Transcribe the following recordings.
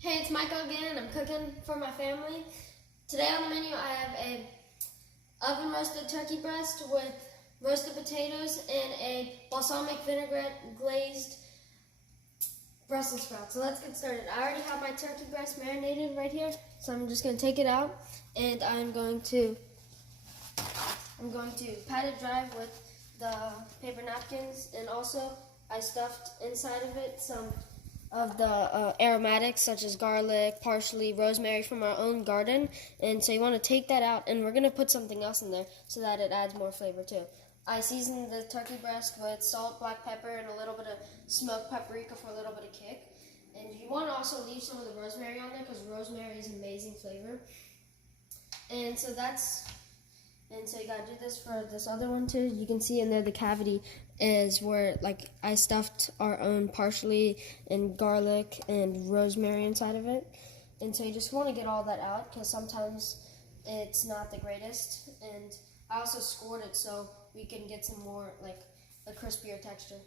Hey, it's Michael again. I'm cooking for my family. Today on the menu I have a oven roasted turkey breast with roasted potatoes and a balsamic vinaigrette glazed Brussels sprouts. So let's get started. I already have my turkey breast marinated right here, so I'm just going to take it out and I'm going to pat it dry with the paper napkins, and also I stuffed inside of it some of the aromatics such as garlic, parsley, rosemary from our own garden. And so you want to take that out, and we're going to put something else in there so that it adds more flavor too. I seasoned the turkey breast with salt, black pepper, and a little bit of smoked paprika for a little bit of kick. And you want to also leave some of the rosemary on there because rosemary is amazing flavor. And so you gotta do this for this other one too. You can see in there the cavity is where I stuffed our own parsley and garlic and rosemary inside of it. And so you just want to get all that out because sometimes it's not the greatest. And I also scored it so we can get some more a crispier texture.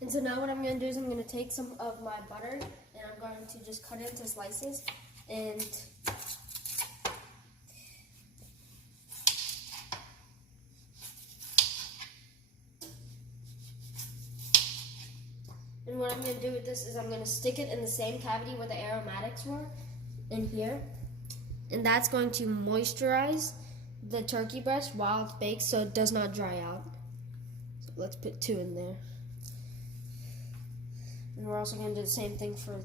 And so now what I'm going to do is I'm going to take some of my butter and I'm going to just cut it into slices. And what I'm going to do with this is I'm going to stick it in the same cavity where the aromatics were, in here. And that's going to moisturize the turkey breast while it's baked so it does not dry out. So let's put 2 in there. And we're also going to do the same thing for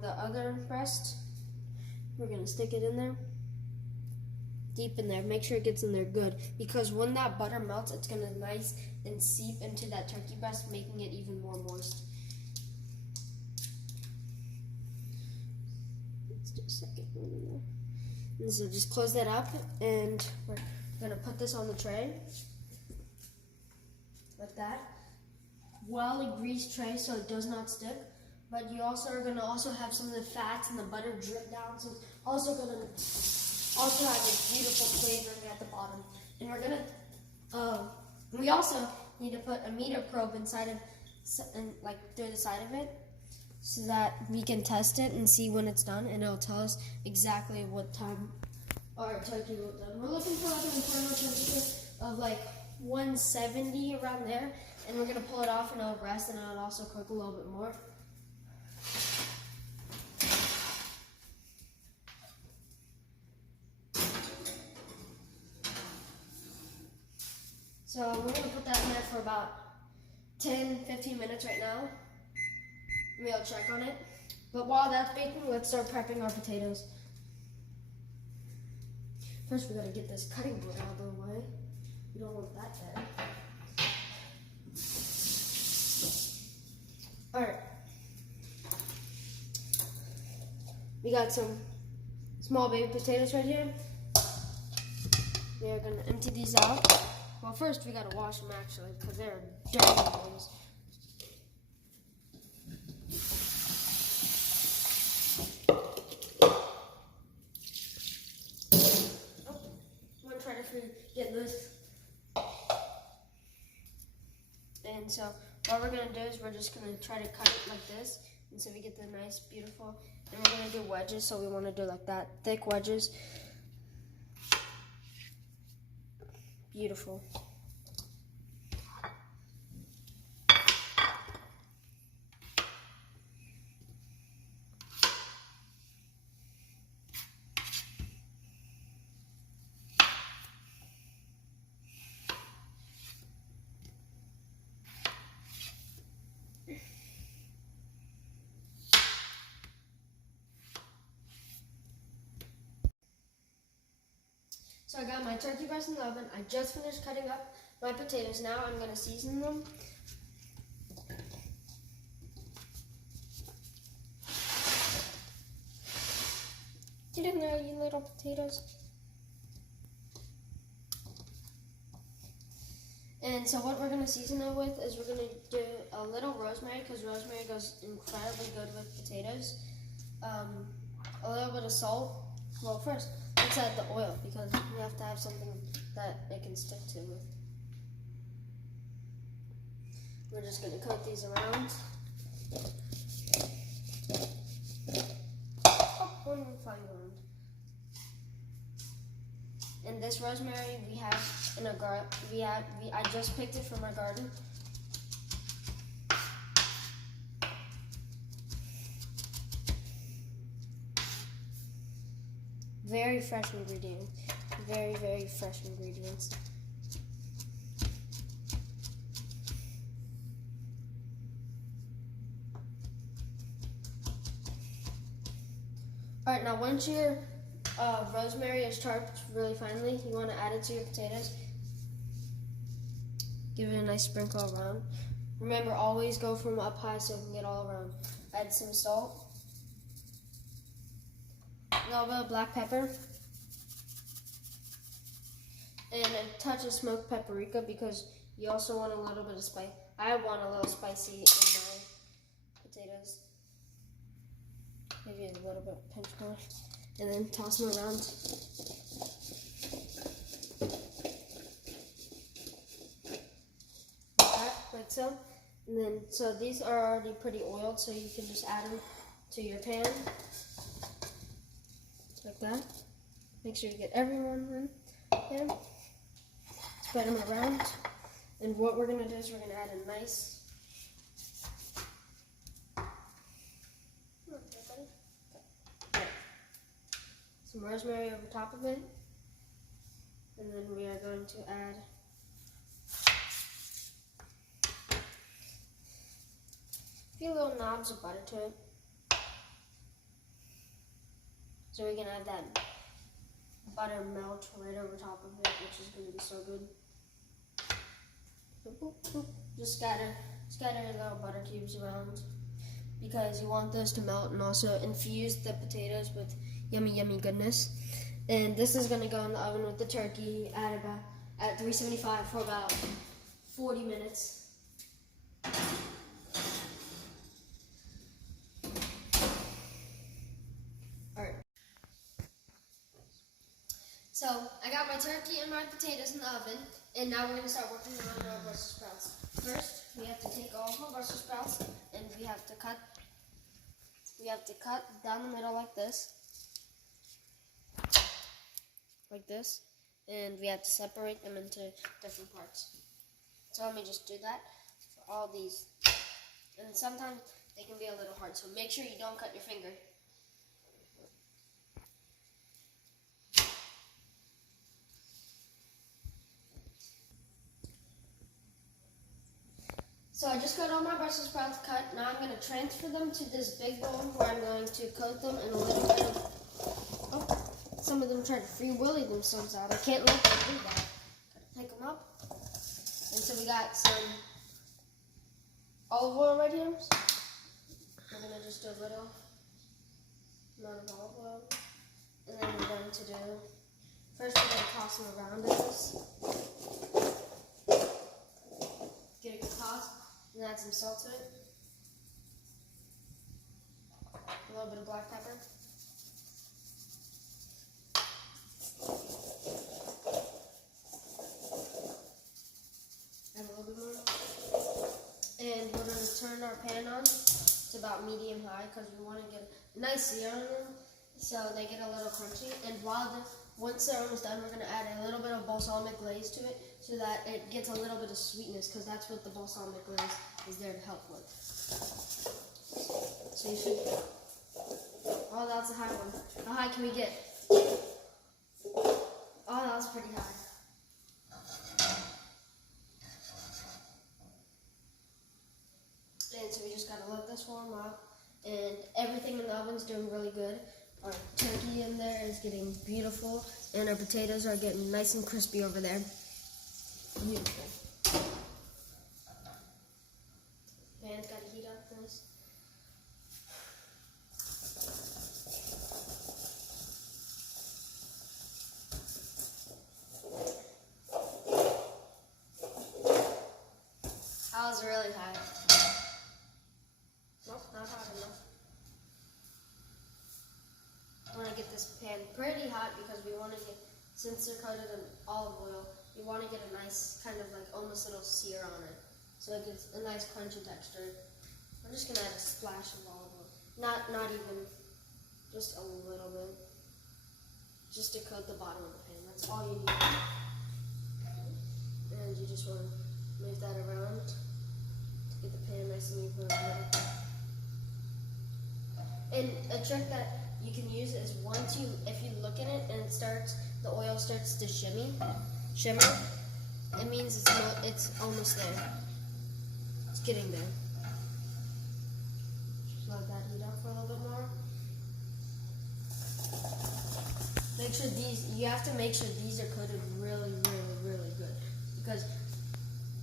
the other breast. We're going to stick it in there, deep in there. Make sure it gets in there good, because when that butter melts, it's going to nice and seep into that turkey breast, making it even more moist. Let's do a second one in there. And so just close that up, and we're going to put this on the tray, like that. Well greased tray so it does not stick, but you also are going to have some of the fats and the butter drip down, so it's also going to have this beautiful flavoring at the bottom. And we're going to we also need to put a meter probe inside of through the side of it so that we can test it and see when it's done, and it'll tell us exactly what time our turkey will be done. We're looking for an internal temperature of 170 around there. And we're going to pull it off and it'll rest, and it'll also cook a little bit more. So we're going to put that in there for about 10-15 minutes right now. Maybe I'll check on it. But while that's baking, let's start prepping our potatoes. First we got to get this cutting board out of the way. We don't want that bad. Alright, we got some small baby potatoes right here. We are going to empty these out. Well, first we got to wash them actually, because they're dirty ones. Oh, I'm going to try to get this. And so what we're going to do is we're just going to try to cut it like this, and so we get the nice, beautiful, and we're going to do wedges, so we want to do like that, thick wedges. Beautiful. So I got my turkey breast in the oven. I just finished cutting up my potatoes. Now I'm going to season them. Get in there, you little potatoes. And so what we're going to season it with is we're going to do a little rosemary, because rosemary goes incredibly good with potatoes. a little bit of salt. Well, first, let's add the oil because we have to have something that it can stick to. We're just going to coat these around. Oh, one flying around. And this rosemary we have in a garden. I just picked it from our garden. Very fresh ingredients. Very, very fresh ingredients. Alright, now once your rosemary is chopped really finely, you want to add it to your potatoes. Give it a nice sprinkle around. Remember, always go from up high so it can get all around. Add some salt. A little bit of black pepper. And a touch of smoked paprika because you also want a little bit of spice. I want a little spicy in my potatoes. Maybe a little bit pinch more. And then toss them around. Like that, like so. And then, so these are already pretty oiled, so you can just add them to your pan. Like that. Make sure you get everyone in. Spread them around. And what we're going to do is we're going to add a nice some rosemary over top of it. And then we are going to add a few little knobs of butter to it. So we can have that butter melt right over top of it, which is going to be so good. Boop, boop. Just scatter little butter cubes around because you want those to melt and also infuse the potatoes with yummy, yummy goodness. And this is going to go in the oven with the turkey at 375 for about 40 minutes. Alright. So I got my turkey and my potatoes in the oven, and now we're going to start working on our Brussels sprouts. First, we have to take all of our Brussels sprouts and we have to cut down the middle like this. Like this, and we have to separate them into different parts. So let me just do that for all these. And sometimes they can be a little hard, so make sure you don't cut your finger. So I just got all my Brussels sprouts cut. Now I'm going to transfer them to this big bowl where I'm going to coat them in a little bit of... Oh. Some of them try to free willy themselves out. I can't let them do that. Gotta pick them up. And so we got some olive oil right here. We're gonna just do a little amount of olive oil. And then we're going to do, first we're gonna toss them around in this. Get a good toss, and add some salt to it. A little bit of black pepper. And we're going to turn our pan on to about medium high because we want to get a nice sear on them so they get a little crunchy. And once they're almost done, we're going to add a little bit of balsamic glaze to it so that it gets a little bit of sweetness because that's what the balsamic glaze is there to help with. So you should... Oh, that's a high one. How high can we get? Oh, that was pretty high. And so we just gotta let this warm up, and everything in the oven's doing really good. Our turkey in there is getting beautiful, and our potatoes are getting nice and crispy over there. Beautiful. Pan's gotta heat up this. That was really high. Nope, not hot enough. pretty hot because we want to get, since they're coated in olive oil, we want to get a nice kind of like almost little sear on it. So it gets a nice crunchy texture. I'm just going to add a splash of olive oil. Not even, just a little bit. Just to coat the bottom of the pan. That's all you need. And you just want to move that around to get the pan nice and even. And a trick that you can use is once you, if you look at it and it starts, the oil starts to shimmer, it means it's almost there. It's getting there. Just let that heat up for a little bit more. Make sure you have to make sure these are coated really, really, really good. Because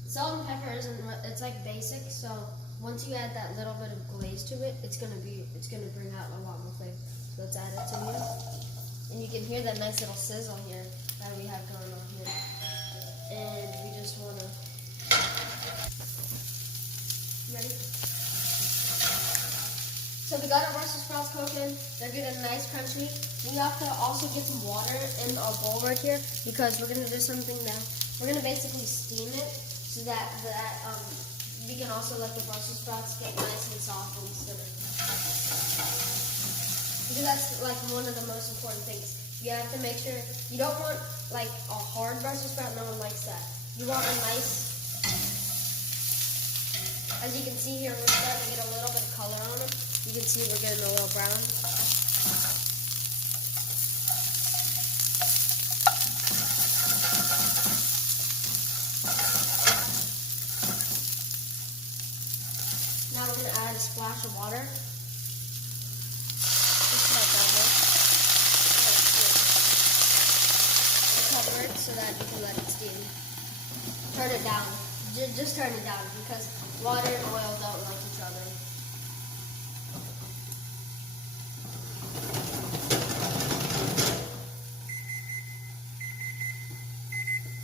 salt and pepper it's like basic, so once you add that little bit of glaze to it, it's gonna bring out a lot more flavor. So let's add it to here. And you can hear that nice little sizzle here that we have going on here. And we just wanna, ready? So we got our Brussels sprouts cooking. They're getting nice crunchy. We have to also get some water in our bowl right here because we're gonna do something that we're gonna basically steam it so that we can also let the Brussels sprouts get nice and soft and center. Because that's like one of the most important things. You have to make sure you don't want like a hard Brussels sprout. No one likes that. You want a nice. As you can see here, we're starting to get a little bit of color on them. You can see we're getting a little brown. Now we're going to add a splash of water. Just like that much. And cover it so that you can let it steam. Turn it down. Just turn it down because water and oil don't like each other.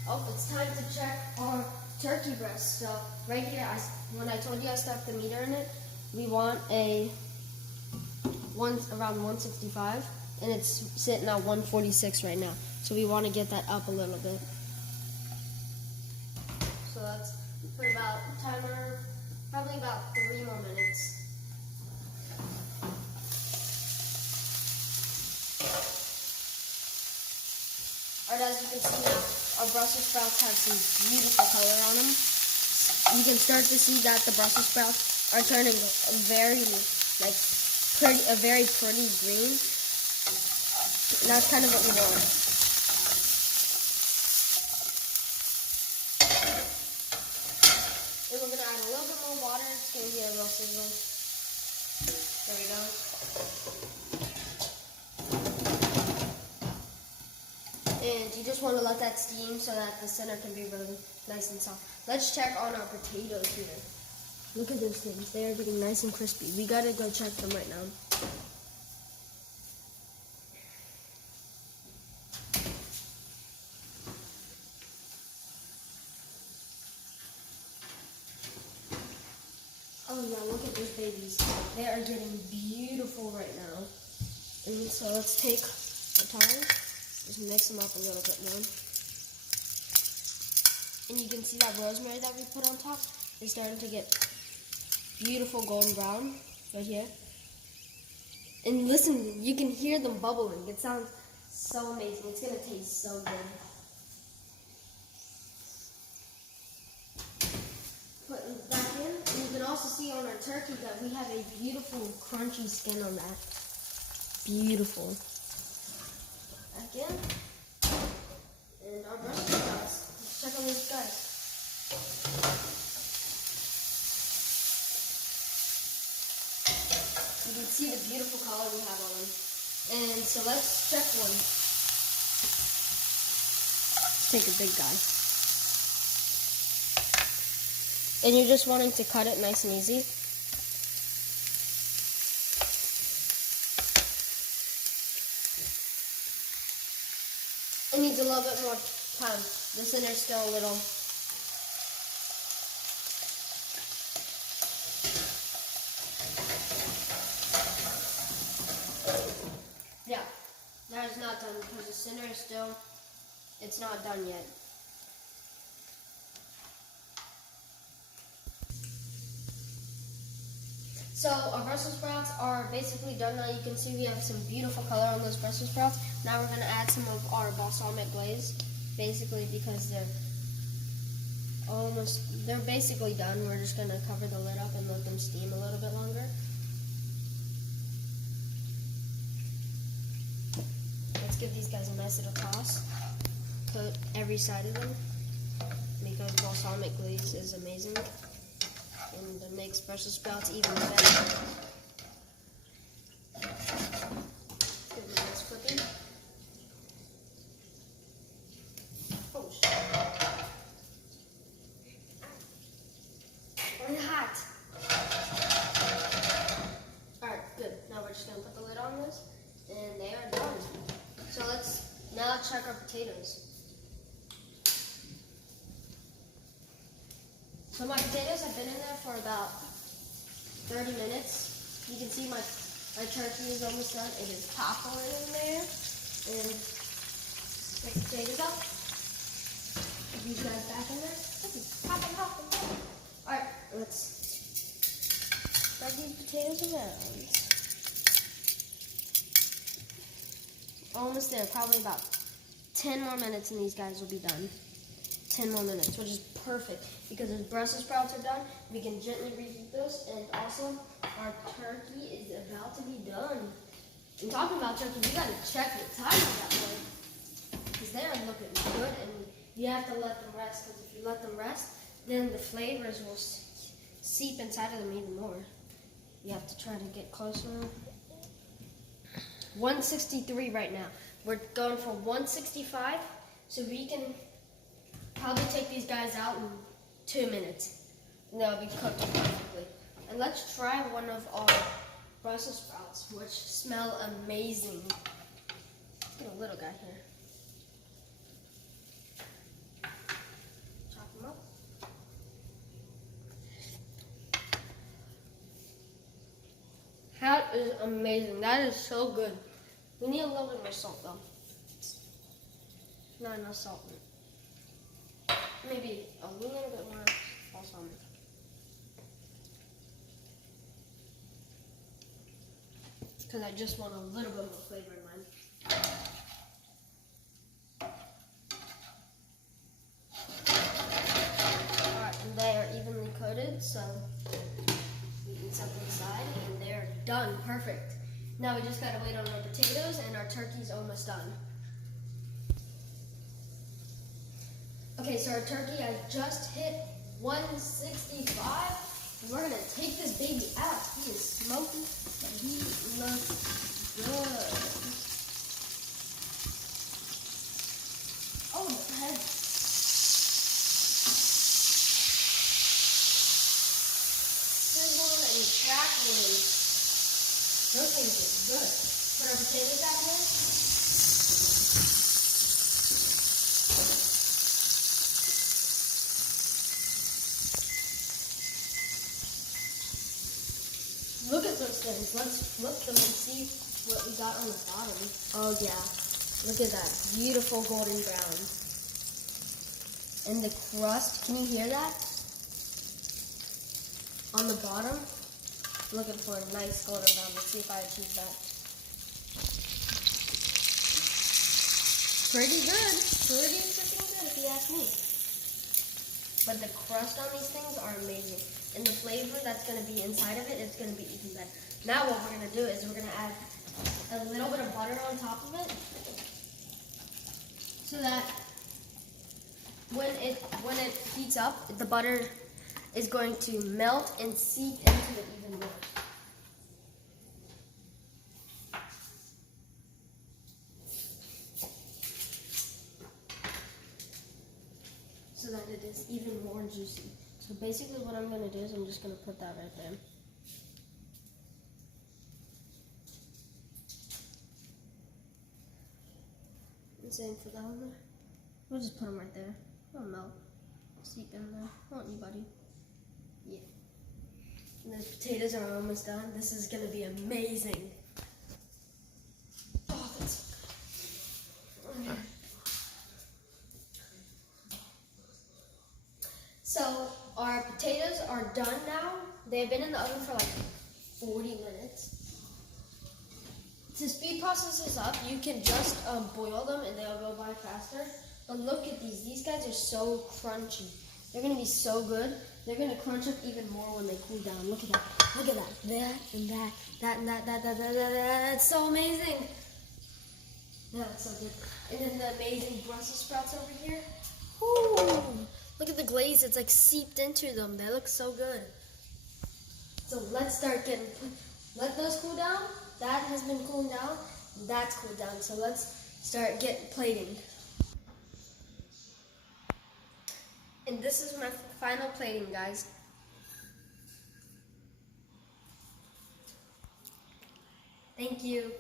Oh, it's time to check our turkey breast. So right here, when I told you I stuck the meter in it, we want around 165, and it's sitting at 146 right now. So we want to get that up a little bit. So let's put about timer, probably about 3 more minutes. Alright, as you can see now, our Brussels sprouts have some beautiful color on them. You can start to see that the Brussels sprouts are turning a very pretty green. And that's kind of what we want. And we're going to add a little bit more water. It's going to be a little sizzle. There we go. And you just want to let that steam so that the center can be really nice and soft. Let's check on our potatoes here. Look at those things. They are getting nice and crispy. We got to go check them right now. Oh yeah, look at those babies. They are getting beautiful right now. And so let's take our time. Just mix them up a little bit more. And you can see that rosemary that we put on top is starting to get beautiful golden brown right here. And listen, you can hear them bubbling. It sounds so amazing. It's going to taste so good. Put it back in. And you can also see on our turkey that we have a beautiful crunchy skin on that. Beautiful. Back in. And our Brussels sprouts. Let's check on these guys. You can see the beautiful color we have on them. And so let's check one. Let's take a big guy. And you're just wanting to cut it nice and easy. It needs a little bit more time. The center's still a little. Yeah. That is not done because the center is still, it's not done yet. So our Brussels sprouts are basically done now. You can see we have some beautiful color on those Brussels sprouts. Now we're going to add some of our balsamic glaze, basically because they're basically done. We're just going to cover the lid up and let them steam a little bit longer. Let's give these guys a nice little toss. Coat every side of them because balsamic glaze is amazing. And it makes Brussels sprouts even better. Give them a nice flipping. Oh shit. Very hot. Alright, good. Now we're just gonna put the lid on this and they are done. So let's check our potatoes. So my potatoes have been in there for about 30 minutes. You can see my turkey is almost done. It is popping in there. And pick the potatoes up. Put these guys back in there. Popping. Alright, let's spread these potatoes around. Almost there, probably about 10 more minutes and these guys will be done. 10 more minutes, which is perfect because as Brussels sprouts are done, we can gently reheat those, and also our turkey is about to be done. And talking about turkey, you gotta check the time of that way because they are looking good, and you have to let them rest because if you let them rest, then the flavors will seep inside of them even more. You have to try to get closer. 163 right now. We're going for 165, so we can probably take these guys out in 2 minutes. And they'll be cooked perfectly. And let's try one of our Brussels sprouts, which smell amazing. Let's get a little guy here. Chop him up. That is amazing. That is so good. We need a little bit more salt though. Not enough salt. Maybe a little bit more balsamic. Because I just want a little bit more flavor in mine. Alright, and they are evenly coated, so we can set them aside and they're done. Perfect. Now we just gotta wait on our potatoes and our turkey's almost done. Okay, so our turkey has just hit 165. And we're gonna take this baby out. He is smoky, but he looks good. Oh, the head. Sizzling and crackling. Cooking is good. Put our potatoes back in. Look at those things. Let's flip them and see what we got on the bottom. Oh yeah, look at that beautiful golden brown. And the crust, can you hear that? On the bottom, looking for a nice golden brown. Let's see if I achieve that. Pretty good. Pretty freaking good if you ask me. But the crust on these things are amazing. And the flavor that's going to be inside of it is going to be even better. Now what we're going to do is we're going to add a little bit of butter on top of it. So that when it heats up, the butter is going to melt and seep into it even more. So that it is even more juicy. So basically what I'm going to do is I'm just going to put that right there. And same for that one there. We'll just put them right there. It'll melt. Seep in there. Won't you, buddy? Yeah. And the potatoes are almost done. This is going to be amazing. Oh, that's so good. They've been in the oven for like 40 minutes. To speed processes up, you can just boil them and they'll go by faster. But look at these. These guys are so crunchy. They're going to be so good. They're going to crunch up even more when they cool down. Look at that. Look at that. That and that. That and that. It's so amazing. Yeah, it's so good. And then the amazing Brussels sprouts over here. Ooh, look at the glaze. It's like seeped into them. They look so good. So let's start let those cool down. That has been cooling down. That's cooled down. So let's start plating. And this is my final plating, guys. Thank you.